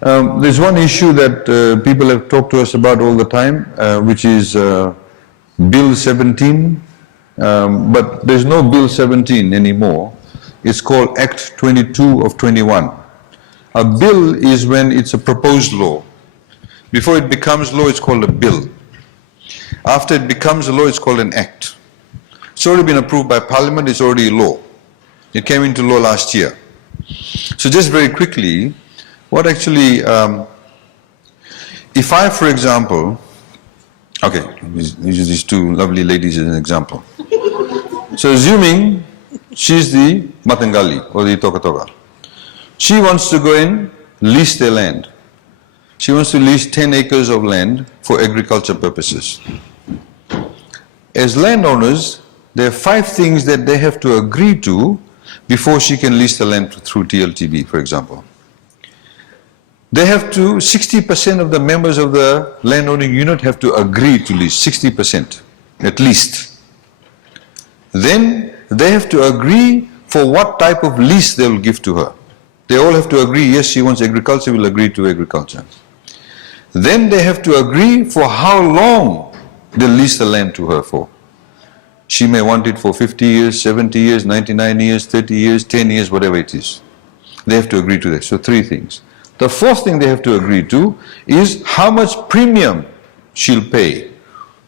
There's one issue that people have talked to us about all the time, which is Bill 17, but there's no Bill 17 anymore. It's called Act 22 of 21. A bill is when it's a proposed law. Before it becomes law, it's called a bill. After it becomes a law, it's called an act. It's already been approved by Parliament, it's already a law. It came into law last year. So just very quickly, what actually, if I, for example, okay, use these two lovely ladies as an example. So assuming she's the Matangali or the Tokatoga. She wants to go and lease their land. She wants to lease 10 acres of land for agriculture purposes. As landowners, there are 5 things that they have to agree to before she can lease the land through TLTB, for example. They have to, 60% of the members of the landowning unit have to agree to lease, 60% at least. Then they have to agree for what type of lease they will give to her. They all have to agree, yes, she wants agriculture, we'll agree to agriculture. Then they have to agree for how long they'll lease the land to her for. She may want it for 50 years, 70 years, 99 years, 30 years, 10 years, whatever it is. They have to agree to that. So 3 things. The 4th thing they have to agree to is how much premium she'll pay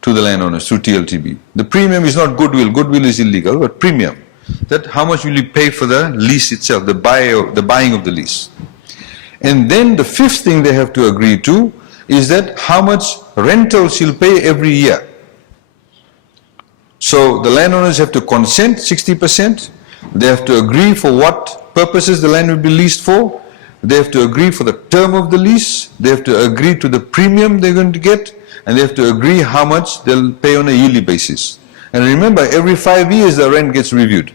to the landowners through TLTB. The premium is not goodwill. Goodwill is illegal, but premium. That how much will you pay for the lease itself, the buying of the lease. And then the 5th thing they have to agree to is that how much rental she'll pay every year. So the landowners have to consent 60%. They have to agree for what purposes the land will be leased for. They have to agree for the term of the lease. They have to agree to the premium they're going to get. And they have to agree how much they'll pay on a yearly basis. And remember, every 5 years the rent gets reviewed.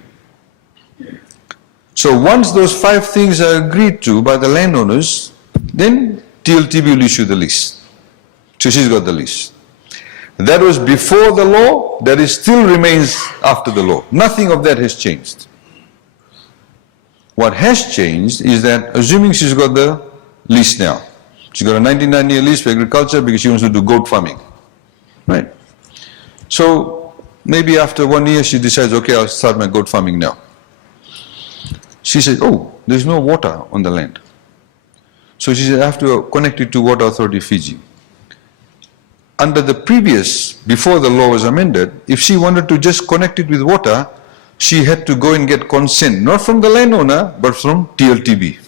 So once those 5 things are agreed to by the landowners, then TLTB will issue the lease. So she's got the lease. That was before the law, that is still remains after the law. Nothing of that has changed. What has changed is that, assuming she's got the lease now, she's got a 99-year lease for agriculture because she wants to do goat farming, right? So maybe after 1 year she decides, okay, I'll start my goat farming now. She says, oh, there's no water on the land. So she said, I have to connect it to Water Authority Fiji. Under the previous, before the law was amended, if she wanted to just connect it with water, she had to go and get consent, not from the landowner, but from TLTB.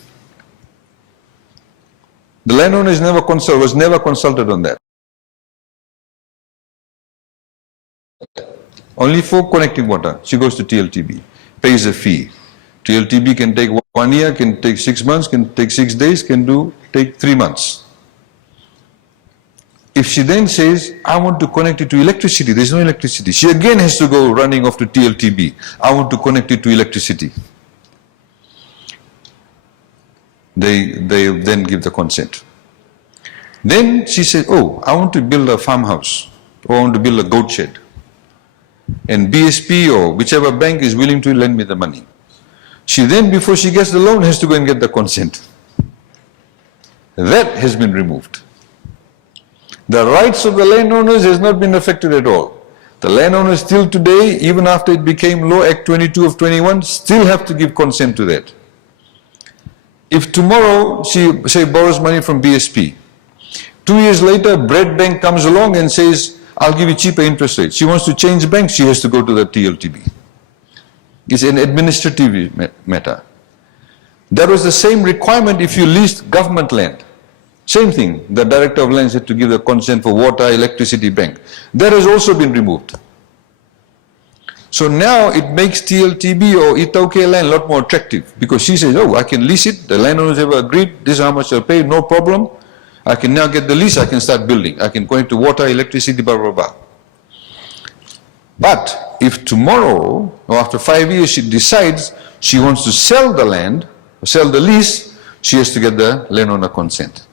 The landowner was never consulted on that. Only for connecting water, she goes to TLTB, pays a fee. TLTB can take 1 year, can take 6 months, can take 6 days, can take 3 months. If she then says, I want to connect it to electricity, there's no electricity. She again has to go running off to TLTB. I want to connect it to electricity. They then give the consent. Then she says, oh, I want to build a farmhouse, or I want to build a goat shed. And BSP or whichever bank is willing to lend me the money. She then, before she gets the loan, has to go and get the consent. That has been removed. The rights of the landowners has not been affected at all. The landowners still today, even after it became law, Act 22 of 21, still have to give consent to that. If tomorrow she, say, borrows money from BSP, 2 years later, Bread Bank comes along and says, I'll give you cheaper interest rates. She wants to change banks, she has to go to the TLTB. It's an administrative matter. That was the same requirement if you leased government land. Same thing, the Director of Lands had to give the consent for water, electricity, bank. That has also been removed. So now it makes TLTB or iTAUKEI land a lot more attractive because she says, oh, I can lease it, the landowners have agreed, this is how much I'll pay, no problem. I can now get the lease, I can start building. I can connect to water, electricity, blah, blah, blah. But if tomorrow, or after 5 years, she decides she wants to sell the land, or sell the lease, she has to get the landowner consent.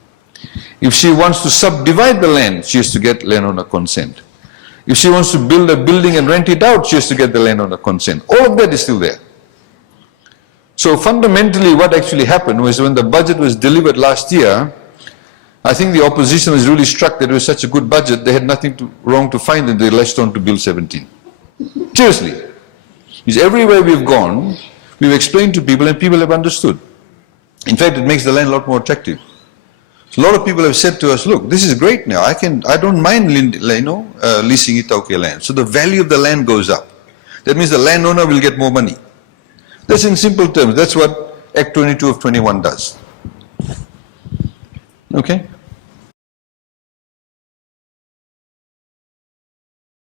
If she wants to subdivide the land, she has to get landowner consent. If she wants to build a building and rent it out, she has to get the landowner consent. All of that is still there. So fundamentally what actually happened was when the budget was delivered last year, I think the opposition was really struck that it was such a good budget, they had nothing wrong to find, and they latched on to Bill 17. Seriously. Because everywhere we've gone, we've explained to people and people have understood. In fact, it makes the land a lot more attractive. So a lot of people have said to us, look, this is great now, I don't mind leasing iTAUKEI land. So the value of the land goes up. That means the landowner will get more money. That's in simple terms, that's what Act 22 of 21 does. Okay?